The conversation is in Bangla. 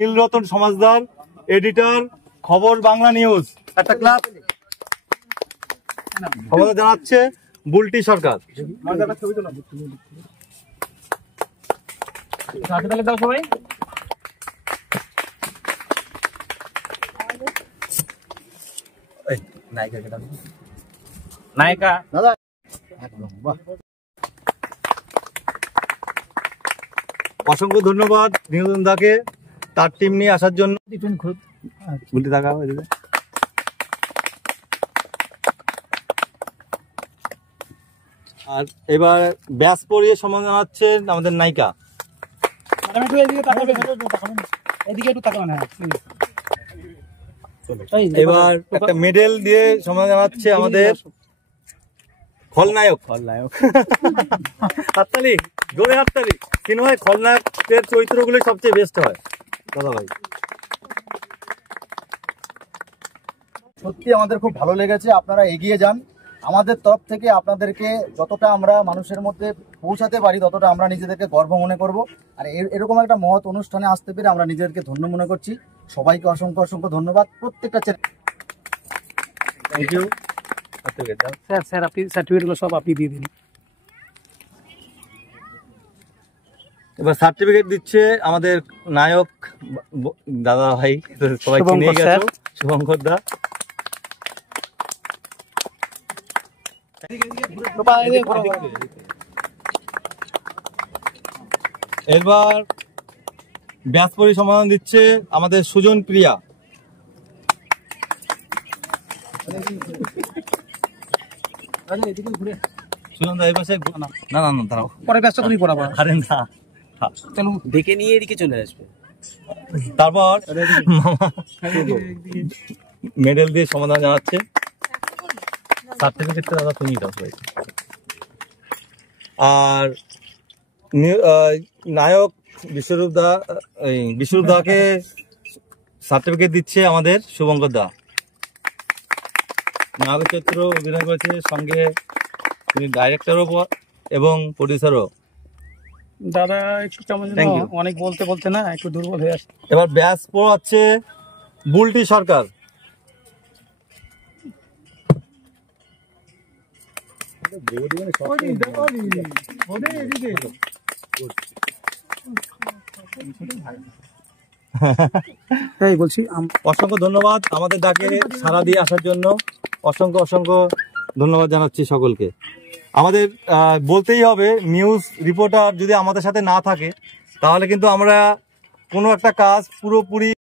নীলরতন সমাজদার, এডিটর, খবর বাংলা নিউজ। একটা ক্লাব খবর জানাচ্ছে বুলটি সরকার। সবাই নায়িকা দাদা অসংখ্য ধন্যবাদ নিরঞ্জন দাকে তার টিম নিয়ে আসার জন্য। আর এবার ব্যাস পরিয়ে সম্মান জানাচ্ছেন আমাদের নায়িকা। এবার একটা মেডেল দিয়ে সম্মান জানাচ্ছে আমাদের খলনায়ক। হাততালি, জোরে হাততালি। কেন হয় খলনায়কের চরিত্রগুলো সবচেয়ে বেস্ট হয় দাদা ভাই। সত্যি আমাদের খুব ভালো লেগেছে, আপনারা এগিয়ে যান। আমাদের তরফ থেকে আপনাদেরকে যতটা আমরা মানুষের মধ্যে পৌঁছাতে পারি ততটা আমরা নিজেদেরকে গর্ব মনে করব। আর এরকম একটা মহৎ অনুষ্ঠানে আসতে পেরে আমরা নিজেদেরকে ধন্য মনে করছি। সবাইকে অসংখ্য অসংখ্য ধন্যবাদ। প্রত্যেকটা থ্যাংক ইউ স্যার আপনি সার্টিফিকেটগুলো সব আপনি দিয়ে দিন। এবার সার্টিফিকেট দিচ্ছে আমাদের নায়ক দাদা ভাই, সবাই চিনে গেছে, শুভঙ্কর দা। এবার ব্যাস পরি সমাধান দিচ্ছে আমাদের সুজন প্রিয়া। সুজন দা এই পাশে না না না দাঁড়াও, পরে ব্যস্ত তুমি পড়াবো। আরে না, চলো দেখে নিয়ে এদিকে চলে আসবে। তারপর মেডেল দিয়ে সমাধান জানাচ্ছে। সার্টিফিকেটটা দাদা তুমি দাও। আর নায়ক বিশ্বরূপ দাকে সার্টিফিকেট দিচ্ছে আমাদের শুভঙ্কর দা। নায়কের চরিত্র অভিনয় করেছে, সঙ্গে তিনি ডাইরেক্টরও এবং প্রডিউসারও। দাদা একটু কেমন অনেক বলতে বলতে না একটু দুর্বল হয়ে আসছে। এবার ব্যাস পড়াচ্ছে বুলটি সরকার। বলছি অসংখ্য ধন্যবাদ আমাদের ডাকে সাড়া দিয়ে আসার জন্য। অসংখ্য অসংখ্য ধন্যবাদ জানাচ্ছি সকলকে। আমাদের বলতেই হবে, নিউজ রিপোর্টার যদি আমাদের সাথে না থাকে তাহলে কিন্তু আমরা কোনো একটা কাজ পুরোপুরি